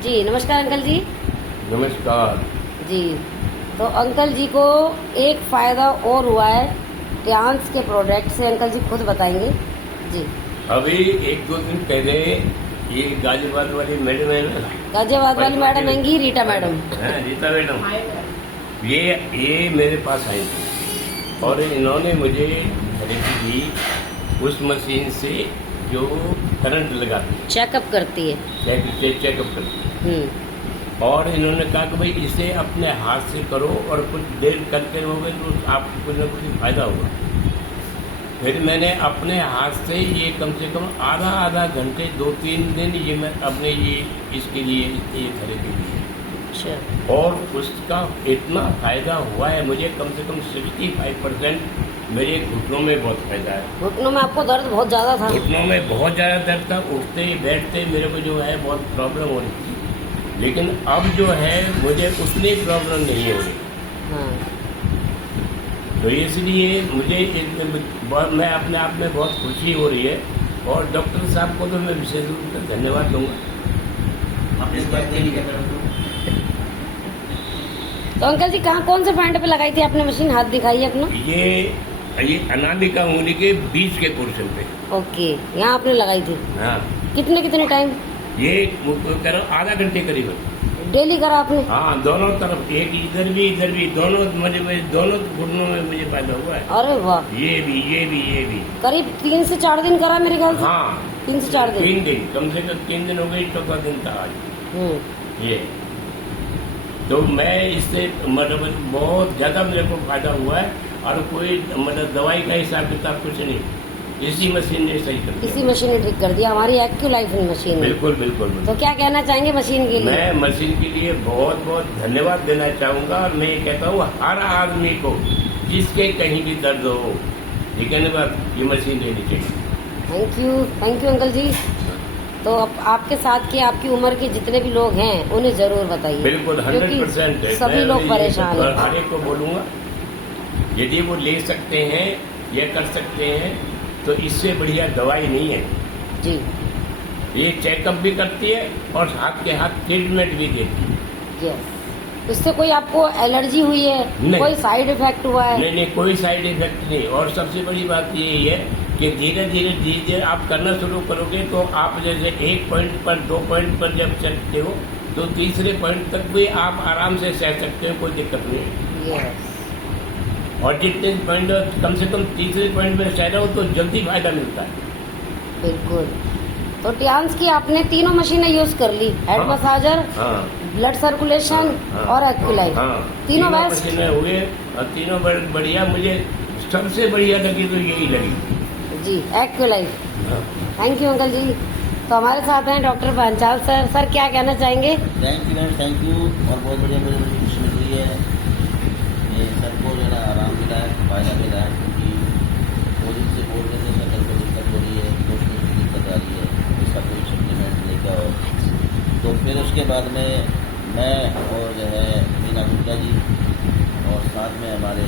जी नमस्कार अंकल जी। नमस्कार। जी तो अंकल जी को एक फ़ायदा और हुआ है टियान्स के प्रोडक्ट से, अंकल जी खुद बताएंगे जी। अभी एक दो दिन पहले ये गाजियाबाद वाली मैडम है ना, गाजियाबाद वाली मैडम आएंगी, रीटा मैडम। हाँ, रीता मैडम, ये मेरे पास आई थी और इन्होंने मुझे थेरेपी दी उस मशीन से जो करंट लगाती है, चेकअप करती है। चेकअप करती है। और इन्होंने कहा कि भाई इसे अपने हाथ से करो और कुछ देर करके रहोगे तो आपको कुछ ना कुछ फायदा होगा। फिर मैंने अपने हाथ से ये कम से कम आधा घंटे 2-3 दिन ये मैं अपने ये इसके लिए ये थेरेपी दी है। अच्छा। और उसका इतना फायदा हुआ है मुझे, कम से कम 65% मेरे घुटनों में बहुत फायदा है। घुटनों में आपको दर्द बहुत ज़्यादा था? घुटनों में बहुत ज़्यादा दर्द था, उठते बैठते मेरे को जो है बहुत प्रॉब्लम हो रही थी, लेकिन अब जो है मुझे उतनी प्रॉब्लम नहीं हो रही। हाँ। तो इसलिए मुझे मैं अपने आप में बहुत खुशी हो रही है और डॉक्टर साहब को तो मैं विशेष रूप से धन्यवाद दूंगा। आप इस बात के लिए तो अंकल जी कौन से पॉइंट पे लगाई थी आपने मशीन? हाथ दिखाइए अपना। ये अनामिका उंगली के बीच के पोर्शन पे। ओके, यहाँ आपने लगाई थी। हाँ। कितने टाइम? ये करो आधा घंटे करीबन। डेली करा आपने? हाँ, दोनों तरफ, एक इधर भी दोनों दोनों घुटनों में मुझे फायदा हुआ है। अरे वाह। ये भी करीब 3 से 4 दिन करा मेरे ख्याल से। हाँ, 3 से 4 दिन। 3 दिन, कम से कम 3 दिन हो गए, चौथा दिन था आज। ये तो मैं इससे मतलब बहुत ज़्यादा मेरे को फायदा हुआ है और कोई मतलब दवाई का हिसाब किताब कुछ नहीं, इसी मशीन ने सही कर दिया। इसी मशीन ने ठीक कर दिया, हमारी एक्यू लाइफ मशीन। बिल्कुल बिल्कुल। तो क्या कहना चाहेंगे मशीन के लिए? मैं मशीन के लिए बहुत बहुत धन्यवाद देना चाहूँगा और मैं ये कहता हूँ हर आदमी को जिसके कहीं भी दर्द हो, ठीक है ना बात, ये मशीन लेनी चाहिए। थैंक यू अंकल जी। तो आपके साथ के आपकी उम्र के जितने भी लोग हैं उन्हें जरूर बताइए। बिल्कुल 100% सभी लोग परेशान हैं। हर एक को बोलूँगा यदि वो ले सकते हैं या कर सकते हैं तो इससे बढ़िया दवाई नहीं है जी। ये चेकअप भी करती है और हाथ के हाथ ट्रीटमेंट भी देती है। यस। इससे कोई आपको एलर्जी हुई है? नहीं। कोई साइड इफेक्ट हुआ है? नहीं, कोई साइड इफेक्ट नहीं। और सबसे बड़ी बात यही है कि धीरे धीरे आप करना शुरू करोगे तो आप जैसे 1 पॉइंट पर 2 पॉइंट पर जब चलते हो तो तीसरे पॉइंट तक भी आप आराम से सह सकते हो, कोई दिक्कत नहीं है। यस। और जितने पॉइंट कम से कम तीसरे पॉइंट में सह रहे हो तो जल्दी फायदा मिलता है। बिल्कुल। तो टियान्स की आपने तीनों मशीनें यूज कर ली, हेड मसाजर, ब्लड सर्कुलेशन और एक्यूलाइफ। तीनों मशीनें हुए और तीनों बढ़िया। मुझे सबसे बढ़िया लगी तो यही लगी जी, एक्यूलाइफ। थैंक यू अंकल जी। तो हमारे साथ हैं डॉक्टर पांचाल सर। सर क्या कहना चाहेंगे? Thank you ma'am, thank you. और बहुत बढ़िया मुझे खुशी मिल रही है, ये सबको जो है आराम मिला है, फायदा मिला है, क्योंकि कोविड से बोलने से शक्ल को दिक्कत हो रही है, सोचने की दिक्कत आ रही है, इसका कोई सप्लीमेंट लेकर और तो फिर उसके बाद में मैं और जो है मीना गुप्ता जी और साथ में हमारे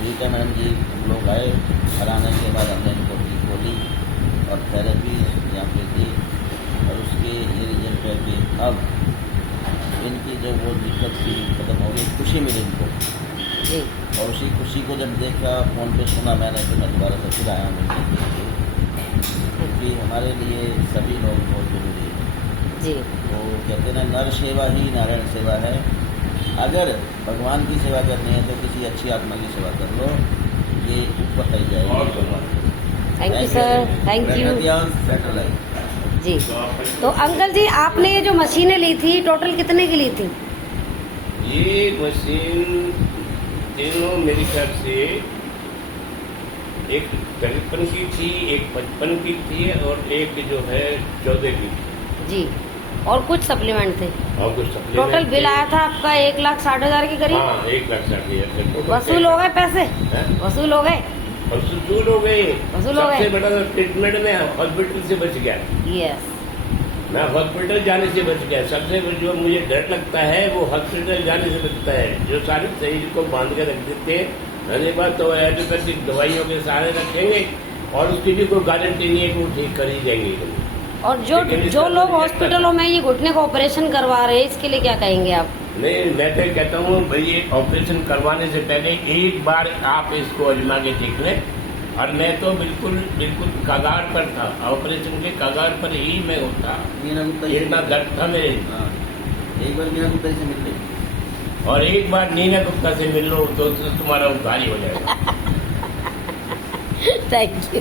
रीटा मैडम जी, हम लोग आए। घर आने के बाद हमने इनको ठीक खोली और थेरेपी यहाँ पे दी और उसके ये रिजल्ट है कि अब इनकी जो वो दिक्कत थी खत्म हो गई, खुशी मिली इनको जी। और उसी खुशी को जब देखा, फ़ोन पे सुना मैंने, तो मैं दोबारा से फिर आया हूँ, क्योंकि हमारे लिए सभी लोग बहुत जरूरी है जी। तो कहते हैं ना, नर सेवा ही नारायण सेवा है। अगर भगवान की सेवा करनी है तो किसी अच्छी आत्मा की सेवा कर लो, ये ऊपर तक जाएगी। Thank you sir, thank you ji. तो अंकल जी आपने ये जो मशीनें ली थी टोटल कितने की ली थी? ये मशीन तीनों मेरे ख्याल से एक 53 की थी, एक 55 की थी और एक जो है 14 की जी। और कुछ सप्लीमेंट थे? और कुछ सप्लीमेंट। टोटल बिल आया था आपका 1,60,000 के करीब? हाँ, 1,60,000। वसूल हो गए पैसे? वसूल हो गए? वसूल हो गए। सबसे बड़ा ट्रीटमेंट में हॉस्पिटल से बच गया। यस। मैं हॉस्पिटल जाने से बच गया। सबसे जो मुझे डर लगता है वो हॉस्पिटल जाने से बचता है, जो सारे शरीर को बांध के रख देते हैं। रहने बाद तो एलोपैथिक दवाइयों के सहारे रखेंगे और उसकी भी कोई गारंटी नहीं है कि वो ठीक कर ही जाएंगे। और जो लेकिन इसका लोग तो हॉस्पिटलों में ये घुटने का ऑपरेशन करवा रहे हैं, इसके लिए क्या कहेंगे आप? नहीं, मैं तो कहता हूँ भाई ये ऑपरेशन करवाने से पहले एक बार आप इसको आजमा के देख लें। और मैं तो बिल्कुल कगार पर था, ऑपरेशन के कगार पर ही मैं होता, मीना गुप्ता जी इतना दर्द था मेरे। हाँ, एक बार मीना गुप्ता जी से मिल ली। और एक बार नीना गुप्ता से मिल लो तो तुम्हारा उद्धार ही हो जाएगा। Thank you.